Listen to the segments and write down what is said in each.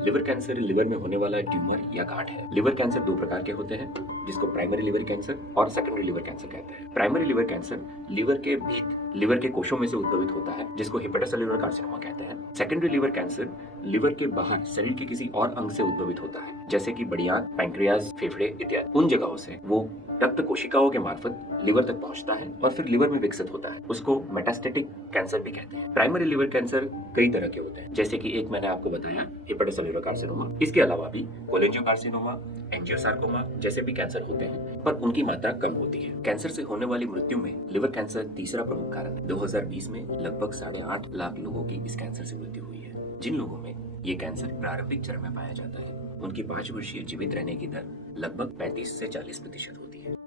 Liver cancer liver में होने वाला ट्यूमर या गांठ है। लिवर कैंसर दो प्रकार के होते हैं, जिसको प्राइमरी लिवर कैंसर और सेकेंडरी लिवर कैंसर कहते हैं। प्राइमरी लिवर कैंसर लिवर के भीतर लिवर के कोशों में से उद्भवित होता है, जिसको हेपेटोसेल्युलर कार्सिनोमा कहते हैं। सेकेंडरी लिवर कैंसर लिवर के बाहर शरीर के किसी और अंग से उद्भवित होता है, जैसे कि बड़ियार, पैंक्रियाज, फेफड़े इत्यादि। उन जगहों से वो रक्त कोशिकाओं के मार्फत लिवर तक पहुंचता है और फिर लिवर में विकसित होता है। उसको मेटास्टेटिक कैंसर भी कहते हैं। प्राइमरी लिवर कैंसर कई तरह के होते हैं, जैसे कि एक मैंने आपको बताया हेपेटोसेल्युलर कार्सिनोमा। इसके अलावा भी कोलेंजियोकार्सिनोमा, एंजियोसार्कोमा जैसे भी कैंसर होते हैं, पर उनकी मात्रा कम होती है। कैंसर से होने वाली मृत्यु में लिवर कैंसर तीसरा प्रमुख कारण है। 2020 में लगभग 8.5 लाख लोगों की इस कैंसर से मृत्यु हुई है। जिन लोगों में ये कैंसर प्रारंभिक चरण में पाया जाता है, उनकी 5 वर्षीय जीवित रहने की दर लगभग 35 से 40% होती है।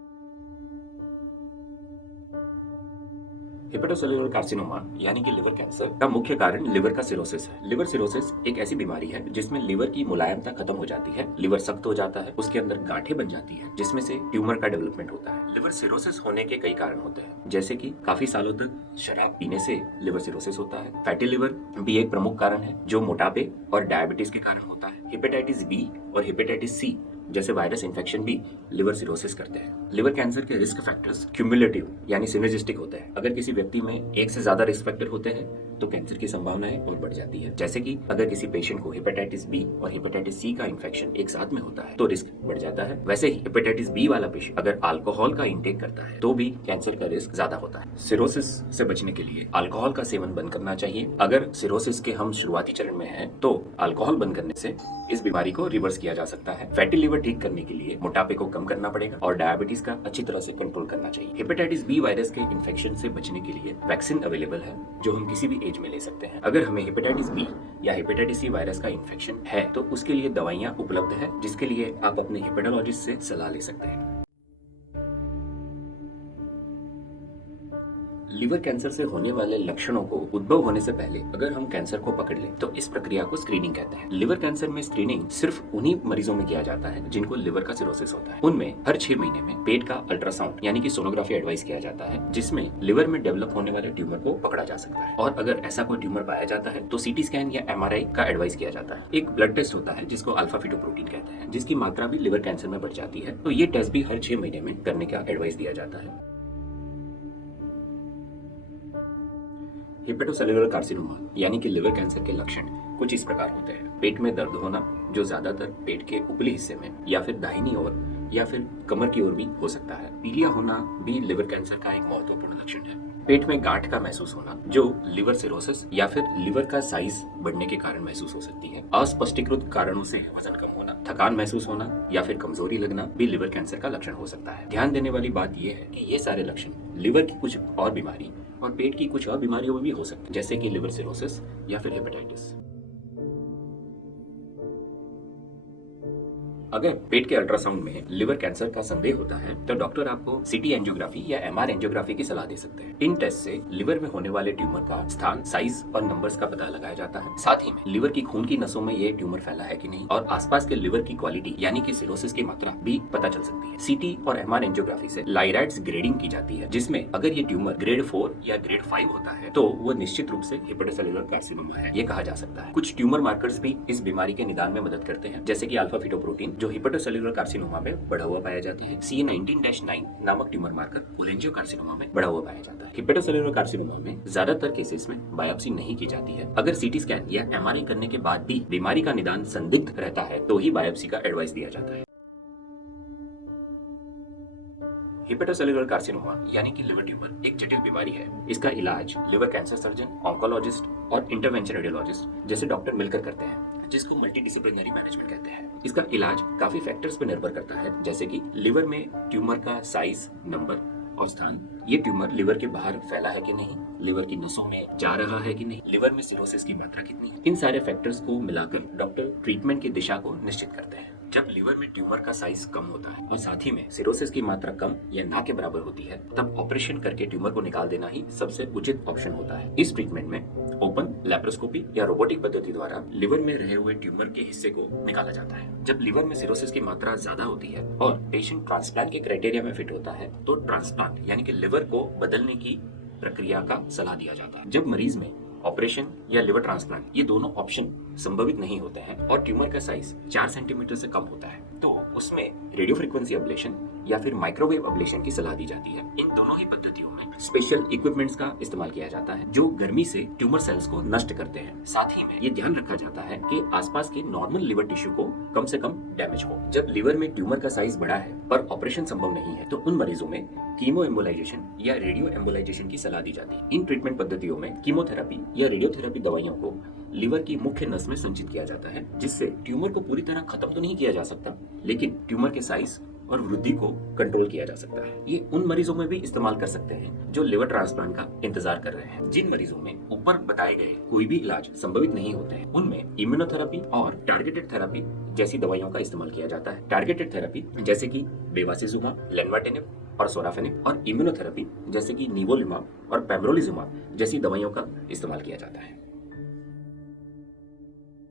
हेपेटोसेल्युलर कार्सिनोमा यानी कि लिवर कैंसर का मुख्य कारण लिवर का सिरोसिस है। लिवर सिरोसिस एक ऐसी बीमारी है जिसमें लिवर की मुलायमता खत्म हो जाती है, लिवर सख्त हो जाता है, उसके अंदर गांठें बन जाती है, जिसमें से ट्यूमर का डेवलपमेंट होता है। लिवर सिरोसिस होने के कई कारण होते हैं, जैसे कि काफी सालों तक शराब पीने से लिवर सिरोसिस होता है। फैटी लिवर भी एक प्रमुख कारण है, जो मोटापे और डायबिटीज के कारण होता है। हेपेटाइटिस बी और हेपेटाइटिस सी जैसे वायरस इन्फेक्शन भी लिवर सिरोसिस करते हैं। लिवर कैंसर के रिस्क फैक्टर्स क्यूमुलेटिव यानी सिनर्जिस्टिक होते हैं। अगर किसी व्यक्ति में एक से ज्यादा रिस्क फैक्टर होते हैं तो कैंसर की संभावनाएं और बढ़ जाती है। जैसे कि अगर किसी पेशेंट को हेपेटाइटिस बी और हेपेटाइटिस सी का इन्फेक्शन एक साथ में होता है तो रिस्क बढ़ जाता है। वैसे ही हेपेटाइटिस बी वाला पेशेंट अगर अल्कोहल का इंटेक करता है तो भी कैंसर का रिस्क ज्यादा होता है। सिरोसिस से बचने के लिए अल्कोहल का सेवन बंद करना चाहिए। अगर सिरोसिस के हम शुरुआती चरण में हैं तो अल्कोहल बंद करने से इस बीमारी को रिवर्स किया जा सकता है। फैटी लिवर ठीक करने के लिए मोटापे को कम करना पड़ेगा और डायबिटीज का अच्छी तरह से कंट्रोल करना चाहिए। हेपेटाइटिस बी वायरस के इन्फेक्शन से बचने के लिए वैक्सीन अवेलेबल है, जो हम किसी भी एज में ले सकते हैं। अगर हमें हेपेटाइटिस बी या हेपेटाइटिस सी वायरस का इन्फेक्शन है तो उसके लिए दवाइयां उपलब्ध है, जिसके लिए आप अपने हेपेटोलॉजिस्ट से सलाह ले सकते हैं। लिवर कैंसर से होने वाले लक्षणों को उद्भव होने से पहले अगर हम कैंसर को पकड़ लें तो इस प्रक्रिया को स्क्रीनिंग कहते हैं। लिवर कैंसर में स्क्रीनिंग सिर्फ उन्हीं मरीजों में किया जाता है जिनको लिवर का सिरोसिस होता है। उनमें हर 6 महीने में पेट का अल्ट्रासाउंड यानी कि सोनोग्राफी एडवाइस किया जाता है, जिसमें लिवर में डेवलप होने वाले ट्यूमर को पकड़ा जा सकता है। और अगर ऐसा कोई ट्यूमर पाया जाता है तो सीटी स्कैन या MRI का एडवाइस किया जाता है। एक ब्लड टेस्ट होता है जिसको अल्फा फीटोप्रोटीन कहते हैं, जिसकी मात्रा भी लिवर कैंसर में बढ़ जाती है, तो ये टेस्ट भी हर 6 महीने में करने का एडवाइस दिया जाता है। हेपेटोसेल्युलर कार्सिनोमा यानी कि लिवर कैंसर के लक्षण कुछ इस प्रकार होते हैं। पेट में दर्द होना, जो ज्यादातर पेट के ऊपरी हिस्से में या फिर दाहिनी ओर या फिर कमर की ओर भी हो सकता है। पीलिया होना भी लिवर कैंसर का एक महत्वपूर्ण लक्षण है। पेट में गांठ का महसूस होना, जो लिवर सिरोसिस या फिर लिवर का साइज बढ़ने के कारण महसूस हो सकती है। अस्पष्टीकृत कारणों से वजन कम होना, थकान महसूस होना या फिर कमजोरी लगना भी लिवर कैंसर का लक्षण हो सकता है। ध्यान देने वाली बात यह है कि ये सारे लक्षण लिवर की कुछ और बीमारी और पेट की कुछ और बीमारियों में भी हो सकते हैं, जैसे कि लिवर सिरोसिस या फिर हेपेटाइटिस। अगर पेट के अल्ट्रासाउंड में लिवर कैंसर का संदेह होता है तो डॉक्टर आपको सीटी एंजियोग्राफी या MR एंजियोग्राफी की सलाह दे सकते हैं। इन टेस्ट से लिवर में होने वाले ट्यूमर का स्थान, साइज और नंबर्स का पता लगाया जाता है। साथ ही में लिवर की खून की नसों में ये ट्यूमर फैला है कि नहीं और आसपास के लिवर की क्वालिटी यानी कि सिरोसिस की मात्रा भी पता चल सकती है। सीटी और MR एंजियोग्राफी से लाइराइड्स ग्रेडिंग की जाती है, जिसमें अगर ये ट्यूमर ग्रेड 4 या ग्रेड 5 होता है तो वो निश्चित रूप से हेपेटोसेल्युलर कार्सिनोमा है, ये कहा जा सकता है। कुछ ट्यूमर मार्कर्स भी इस बीमारी के निदान में मदद करते हैं, जैसे कि अल्फा फीटोप्रोटीन, जो हेपेटोसेल्युलर कार्सिनोमा में बढ़ा हुआ पाया जाता है। CA19-9 नामक ट्यूमर मार्कर कोलेंजियोकार्सिनोमा में बढ़ा हुआ पाया जाता है। हेपेटोसेल्युलर कार्सिनोमा में ज्यादातर केसेस में बायोप्सी नहीं की जाती है। अगर सीटी स्कैन या MRI करने के बाद भी बीमारी का निदान संदिग्ध रहता है तो ही बायोप्सी का एडवाइस दिया जाता है। हेपेटोसेल्युलर कार्सिनोमा यानी कि लिवर ट्यूमर एक जटिल बीमारी है। इसका इलाज लिवर कैंसर सर्जन, ऑन्कोलॉजिस्ट और इंटरवेंशन रेडियोलॉजिस्ट जैसे डॉक्टर मिलकर करते हैं, जिसको मल्टीडिसिप्लिनरी मैनेजमेंट कहते हैं। इसका इलाज काफी फैक्टर्स पर निर्भर करता है, जैसे कि लिवर में ट्यूमर का साइज, नंबर और स्थान, ये ट्यूमर लिवर के बाहर फैला है कि नहीं, लिवर की नसों में जा रहा है कि नहीं, लिवर में सिरोसिस की मात्रा कितनी है। इन सारे फैक्टर्स को मिलाकर डॉक्टर ट्रीटमेंट की दिशा को निश्चित करते हैं। जब लिवर में ट्यूमर का साइज कम होता है और साथ ही में सिरोसिस की मात्रा कम या ना के बराबर होती है, तब ऑपरेशन करके ट्यूमर को निकाल देना ही सबसे उचित ऑप्शन होता है। इस ट्रीटमेंट में ओपन लैप्रोस्कोपी या रोबोटिक पद्धति द्वारा लिवर में रहे हुए ट्यूमर के हिस्से को निकाला जाता है। जब लिवर में सिरोसिस की मात्रा ज्यादा होती है और पेशेंट ट्रांसप्लांट के क्राइटेरिया में फिट होता है तो ट्रांसप्लांट यानी कि लिवर को बदलने की प्रक्रिया का सलाह दिया जाता है। जब मरीज में ऑपरेशन या लिवर ट्रांसप्लांट ये दोनों ऑप्शन संभवित नहीं होते हैं और ट्यूमर का साइज 4 सेंटीमीटर से कम होता है, तो उसमें रेडियो फ्रिक्वेंसी अब्लेशन या फिर माइक्रोवेव अब्लेशन की सलाह दी जाती है। इन दोनों ही पद्धतियों में स्पेशल इक्विपमेंट्स का इस्तेमाल किया जाता है जो गर्मी से ट्यूमर सेल्स को नष्ट करते हैं। साथ ही में ये ध्यान रखा जाता है कि आसपास के नॉर्मल लिवर टिश्यू को कम से कम डैमेज हो। जब लिवर में ट्यूमर का साइज बड़ा है पर ऑपरेशन संभव नहीं है तो उन मरीजों में कीमो एम्बोलाइजेशन या रेडियो एम्बोलाइजेशन की सलाह दी जाती है। इन ट्रीटमेंट पद्धतियों में कीमोथेरेपी या रेडियोथेरेपी दवाइयों को लिवर की मुख्य नस में संचित किया जाता है, जिससे ट्यूमर को पूरी तरह खत्म तो नहीं किया जा सकता, लेकिन ट्यूमर के साइज और वृद्धि को कंट्रोल किया जा सकता है। ये उन मरीजों में भी इस्तेमाल कर सकते हैं जो लिवर ट्रांसप्लांट का इंतजार कर रहे हैं। जिन मरीजों में ऊपर बताए गए कोई भी इलाज संभवित नहीं होते हैं, उनमें इम्यूनोथेरेपी और टारगेटेड थेरेपी जैसी दवाइयों का इस्तेमाल किया जाता है। टारगेटेड थेरेपी जैसे कि बेवासिजुमाब, लेनवाटेनिब और सोराफेनिब, और इम्यूनोथेरेपी जैसे कि निवोलिमाब और पेम्ब्रोलिजुमाब जैसी दवाइयों का इस्तेमाल किया जाता है।